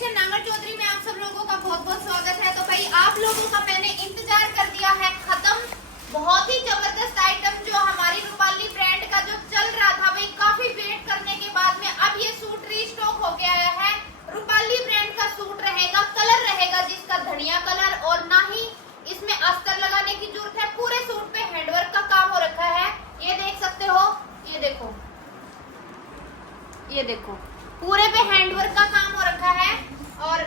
Collection Nangal Chaudhary में आप सब लोगों का बहुत बहुत स्वागत है। तो भाई आप लोगों का मैंने इंतजार कर दिया है खत्म। बहुत ही जबरदस्त आइटम जो हमारी रूपाली ब्रांड का जो चल रहा था भाई, काफी वेट करने के बाद में अब ये सूट रीस्टॉक होके आया है। रूपाली ब्रांड का सूट रहेगा, कलर रहेगा जिसका धनिया कलर, और ना ही इसमें अस्तर लगाने की जरूरत है। पूरे सूट पे हैंडवर्क का काम हो रखा है, ये देख सकते हो। ये देखो, ये देखो, पूरे पे हैंडवर्क का काम हो रखा है। और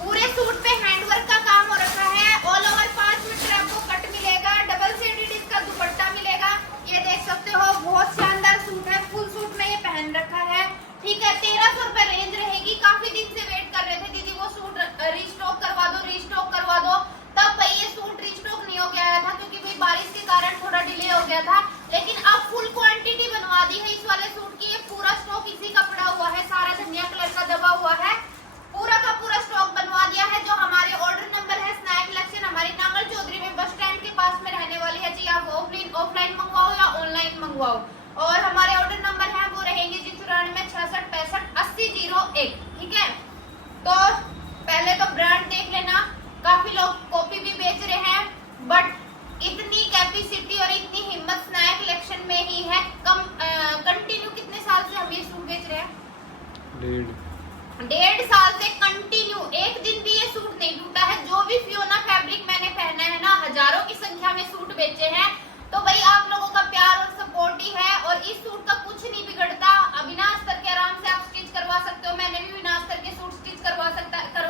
पूरे सूट पे हैंडवर्क का काम हो रखा है। ऑल ओवर 5 मीटर आपको कट मिलेगा, डबल शेडेड इसका दुपट्टा मिलेगा। ये देख सकते हो, बहुत शानदार सूट है। फुल सूट में ये पहन रखा है, ठीक है। 1300 रुपए रेंज रहेगी। काफी दिन से वेट कर रहे थे दीदी वो सूट रीस्टॉक करवा दो, रीस्टॉक करवा दो। तब भाई ये सूट रीस्टॉक नहीं हो गया था क्योंकि भाई बारिश के कारण थोड़ा डिले हो गया था, लेकिन अब फुल क्वांटिटी बनवा दी है इस वाले सूट की। ये पूरा स्टॉक इसी का पड़ा हुआ है, सारा धनिया कलर का दबा हुआ है। पूरा का पूरा स्टॉक बनवा दिया है। जो हमारे ऑर्डर नंबर है स्नैक कलेक्शन, हमारी नांगल चौधरी में बस स्टैंड के पास में रहने वाली है जी। आप ऑफलाइन मंगवाओ या ऑनलाइन मंगवाओ। और हमारे ऑर्डर नंबर है वो रहेंगे जी 94 66 65 80 01, ठीक है। तो पहले तो ब्रांड देख लेना। काफी लोग कॉपी भी बेच रहे हैं, बट इतनी कैपेसिटी और इतनी हिम्मत स्नैक कलेक्शन में ही है। कंटिन्यू कितने साल से हम ये सूट बेच रहे हैं? 1.5 साल से कंटिन्यू, एक दिन भी ये सूट नहीं टूटा है। जो भी फियोना फैब्रिक मैंने पहना है ना, हजारों की संख्या में सूट बेचे हैं। तो भाई आप लोगों का प्यार और सपोर्ट ही है। और इस सूट का कुछ नहीं बिगड़ता। बिना अस्तर के आराम से आप स्टिच करवा सकते हो। मैंने भी बिना अस्तर के सूट स्टिच करवा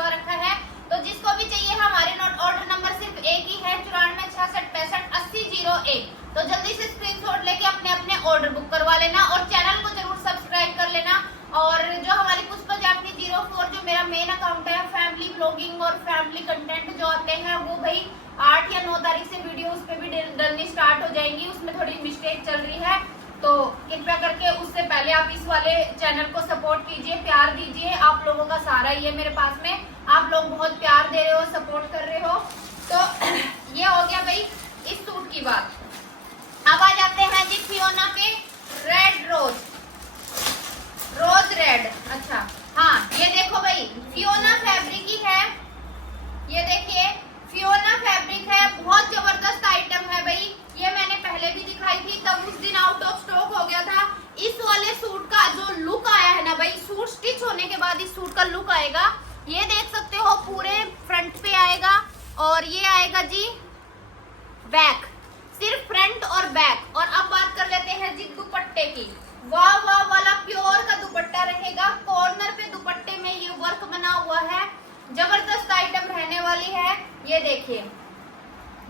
रखा है। तो जिसको भी चाहिए, हमारे ऑर्डर नंबर सिर्फ एक ही है 94 66 65 80 01। तो जल्दी से स्क्रीनशॉट लेके अपने अपने ऑर्डर बुक करवा लेना और चैनल को जरूर सब्सक्राइब कर लेना। और जो हमारी पुष्पा जाटनी 04 जो मेरा मेन अकाउंट है, फैमिली ब्लॉगिंग और फैमिली कंटेंट जो आते हैं वो भाई 8 या 9 तारीख से वीडियो उस पर भी डलनी स्टार्ट हो जाएंगी। उसमें थोड़ी मिस्टेक चल रही है, तो कृपया करके उससे पहले आप इस वाले चैनल को सपोर्ट कीजिए, प्यार दीजिए। आप लोगों का सहारा ही है मेरे पास में। आप लोग बहुत प्यार दे रहे हो, सपोर्ट कर रहे हो। तो ये हो गया भाई इस सूट की बात। अब आ जाते हैं जी फियोना पे। रेड रोज रेड, अच्छा हाँ, ये देखो भाई फियोना फैब्रिक ही है। ये देखिए फियोना फैब्रिक है, बहुत जबरदस्त आइटम है भाई। ये मैंने पहले भी दिखाई थी, तब उस दिन आउट ऑफ स्टॉक हो गया था। इस वाले सूट का जो लुक आया है ना भाई, सूट स्टिच होने के बाद इस सूट का लुक आएगा। ये देख सकते हो, पूरे फ्रंट पे आएगा और ये आएगा जी बैक, सिर्फ फ्रंट और बैक। और अब बात कर लेते हैं जी दुपट्टे की। वाह वाह वाला प्योर का दुपट्टा रहेगा। कॉर्नर पे दुपट्टे में ये वर्क बना हुआ है, जबरदस्त आइटम रहने वाली है। ये देखिए,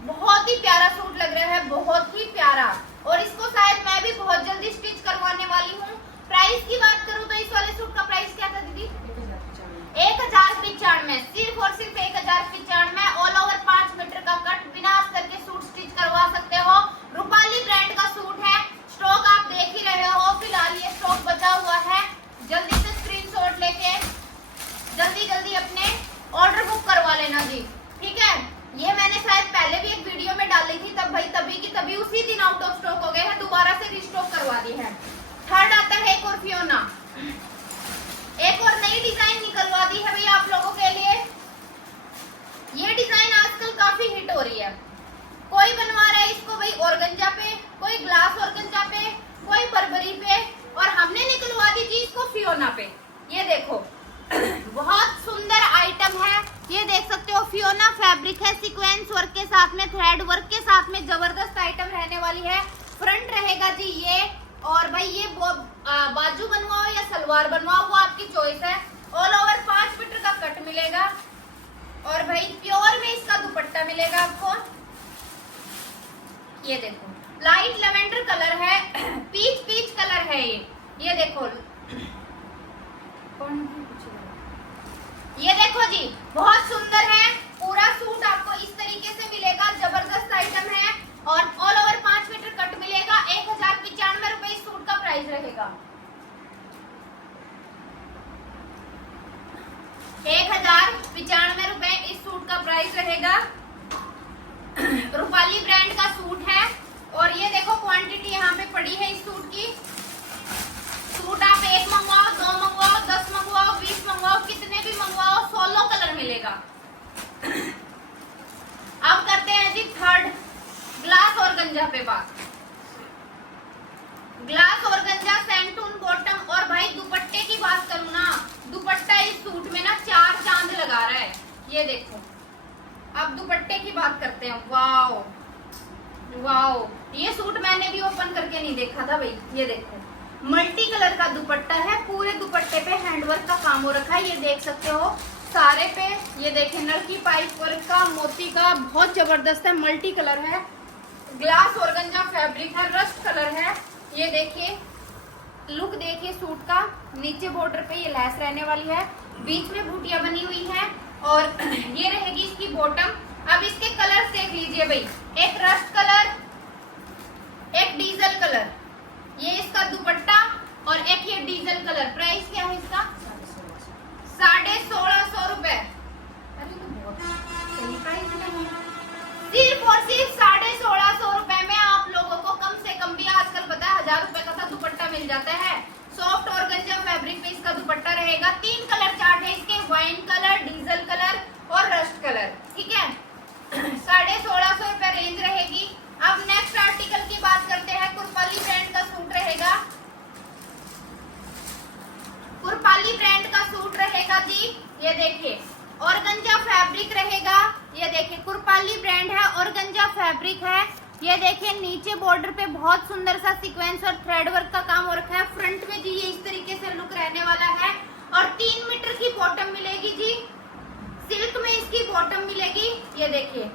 बहुत ही प्यारा सूट लग रहा है, बहुत ही प्यारा। और इसको शायद मैं भी बहुत जल्दी स्टिच करवाने वाली हूँ। प्राइस की बात करूँ तो इस वाले सूट का प्राइस क्या था दीदी? 1095, सिर्फ और सिर्फ 1095। ऑल ओवर 5 मीटर का कट, बिना अस्तर के सूट स्टिच करवा सकते हो। रूपाली ब्रांड का सूट है। स्टॉक आप देख ही रहे हो, फिलहाल ये स्टॉक बचा हुआ है। जल्दी से स्क्रीनशॉट लेके जल्दी अपने ऑर्डर बुक करवा लेना जी, ठीक है। ये मैंने शायद पहले भी एक वीडियो में डाली थी, तब भाई तभी की तभी उसी दिन आउट ऑफ स्टॉक हो गए हैं, दोबारा से रिस्टॉक करवा दी है। थर्ड आता है एक और फियोना, एक और नई डिजाइन निकलवा दी है भाई आप लोगों के लिए। ये डिजाइन आजकल काफी हिट हो रही है। कोई बनवा रहा है इसको भाई ऑर्गेंजा पे, कोई ग्लास ऑर्गेंजा पे, कोई बर्बरी पे, और हमने निकलवा दी जी इसको फियोना पे। ये देखो बहुत सुंदर आइटम है। ये देख सकते हो, फियोना फैब्रिक है, सीक्वेंस वर्क के साथ में, थ्रेड वर्क के साथ में जबरदस्त आइटम रहने वाली है। फ्रंट रहेगा जी ये, और भाई ये बाजू बनवाओ या सलवार बनवाओ, वो आपकी चॉइस है। ऑल ओवर 5 मीटर का कट मिलेगा और भाई प्योर में इसका दुपट्टा मिलेगा आपको। ये देखो लाइट लेवेंडर कलर है, पीच कलर है ये देखो। ये देखो जी, बहुत सुंदर है। पूरा सूट आपको इस तरीके से मिलेगा, जबरदस्त आइटम है। और ऑल ओवर 5 मीटर कट मिलेगा। 1095 रुपए इस सूट का प्राइस रहेगा। 1095 रुपए इस सूट का प्राइस रहेगा। रूपाली ब्रांड का सूट है। और ये देखो क्वांटिटी यहाँ पे पड़ी है इस सूट की। सूट आप 1 मंगवाओ, 2 मंगवाओ, 10 मिलेगा। अब करते हैं जी थर्ड, ग्लास और गंजा पे बात। ग्लास और गंजा सेंटून बॉटम। और भाई दुपट्टे की बात करूं ना, दुपट्टा इस सूट में ना 4 चांद लगा रहा है, ये देखो। अब दुपट्टे की बात करते हैं। वाओ वाओ, ये सूट मैंने भी ओपन करके नहीं देखा था भाई। ये देखो मल्टी कलर का दुपट्टा है, पूरे दुपट्टे पे हैंडवर्क का काम हो रखा है, ये देख सकते हो सारे पे। ये देखें नलकी पाइप वर्क का, मोती का, बहुत जबरदस्त है, मल्टी कलर है, ग्लास ऑर्गेन्जा फैब्रिक है, रस्ट कलर है। ये देखिए लुक देखिए सूट का, नीचे बॉर्डर पे ये लैस रहने वाली है, बीच में बूटियां बनी हुई है और ये रहेगी इसकी बॉटम। अब इसके कलर देख लीजिए भाई, एक रस्ट कलर, एक डीजल कलर, ये इसका दुपट्टा और एक ये डीजल कलर। प्राइस क्या है इसका? 1650 रुपए। अरे तो बहुत सही प्राइस है, सिर्फ और सिर्फ 1650 रुपए में आप लोगों को कम से कम भी आजकल पता है 1000 रुपए का तो दुपट्टा मिल जाता है। सॉफ्ट ऑर्गेन्जा फैब्रिक पे इसका दुपट्टा रहेगा। 3 कलर चार्ट है इसके, वाइन कलर, डीजल कलर और रस्ट कलर, ठीक है। 1650 रुपए रेंज रहेगी। अब नेक्स्ट आर्टिकल की बात करते हैं। कुरपाली ब्रांड का सूट रहेगा, कुरपाली ब्रांड का सूट रहेगा जी। ये देखिए ऑर्गेन्जा फैब्रिक रहेगा, ये देखिए कुरपाली ब्रांड है, ऑर्गेन्जा फैब्रिक है। ये देखिए नीचे बॉर्डर पे बहुत सुंदर सा सीक्वेंस और थ्रेड वर्क का काम हो रखा है। फ्रंट में जी ये इस तरीके से लुक रहने वाला है और 3 मीटर की बॉटम मिलेगी जी, सिल्क में इसकी बॉटम मिलेगी। ये देखिए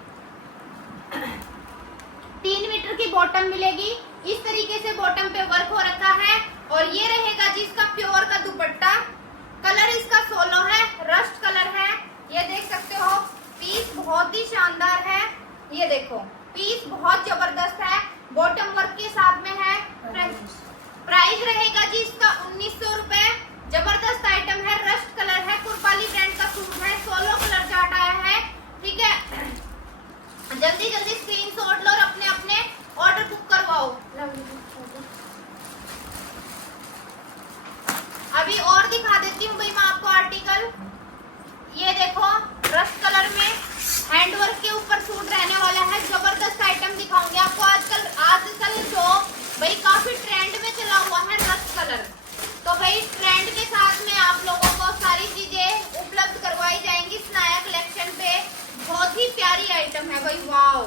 3 मीटर की बॉटम मिलेगी, इस तरीके से बॉटम पे वर्क हो रखा है। और ये रहेगा जी इसका प्योर का दुपट्टा। कलर इसका सोलो है, रस्ट कलर है, ये देख सकते हो। पीस बहुत ही शानदार है, ये देखो पीस बहुत जबरदस्त है, बॉटम वर्क के साथ में है। प्राइस रहेगा जी इसका 1900 रुपए। जबरदस्त आइटम है, रस्ट कलर है, कुरपाली ब्रांड का सूट है, सोलो कलर चार्ट आया है, ठीक है। जल्दी जल्दी स्क्रीनशॉट लो और अपने अपने ऑर्डर बुक करवाओ। अभी और दिखा देती हूँ भाई मैं आपको आर्टिकल। ये देखो रस्ट कलर में हैंडवर्क के ऊपर सूट रहने वाला है, जबरदस्त आइटम दिखाऊंगी आपको। आजकल जो भाई काफी ट्रेंड में चला हुआ है रस्ट कलर, तो भाई ट्रेंड के साथ में आप लोगों को सारी चीजें उपलब्ध करवाई जाएंगी स्नाया कलेक्शन पे। बहुत ही प्यारी आइटम है भाई। वाओ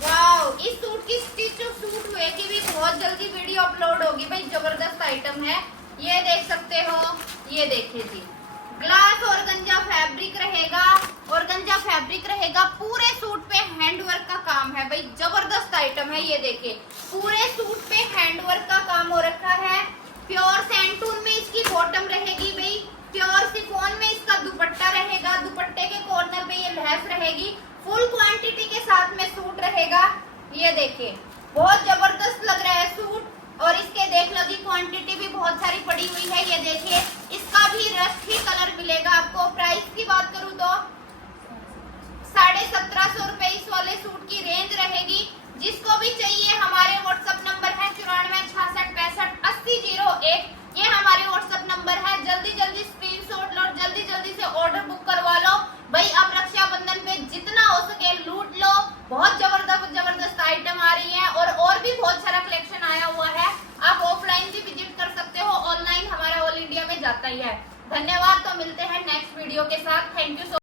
वाओ, इस सूट की स्टिच सूट हुएगी भी बहुत जल्दी वीडियो अपलोड होगी भाई, जबरदस्त आइटम है। ये देख सकते हो, ये देखिए जी ग्लास ऑर्गेन्जा फैब्रिक रहेगा, ऑर्गेन्जा फैब्रिक रहेगा, पूरे सूट पे हैंडवर्क का काम है भाई, जबरदस्त आइटम है। ये देखिए पूरे सूट पे हैंडवर्क का काम हो रखा है। प्योर सेंटून में इसकी बॉटम रहेगी भाई, प्योर शिफॉन में इसका दुपट्टा रहेगा, दुपट्टे के कॉर्नर पे ये लैस रहेगी, फुल क्वांटिटी के साथ में सूट रहेगा। ये देखिए बहुत जबरदस्त लग रहा है सूट। और इसके देख लो जी क्वांटिटी भी बहुत सारी पड़ी हुई है। ये देखिए इसका भी रस्ट ही कलर मिलेगा आपको। प्राइस की बात करूँ तो 1750 रुपए इस वाले सूट की रेंज रहेगी। जिसको भी चाहिए हमारे व्हाट्सएप नंबर है 9466658001, ये हमारे व्हाट्सएप नंबर है। जल्दी जल्दी स्क्रीनशॉट लो और जल्दी जल्दी से ऑर्डर बुक करवा लो भाई। अब रक्षाबंधन पे जितना हो सके लूट लो, बहुत जबरदस्त आइटम आ रही है और भी बहुत सारा कलेक्शन आया हुआ है। आप ऑफलाइन भी विजिट कर सकते हो, ऑनलाइन हमारा ऑल इंडिया में जाता ही है। धन्यवाद, तो मिलते हैं नेक्स्ट वीडियो के साथ। Thank you so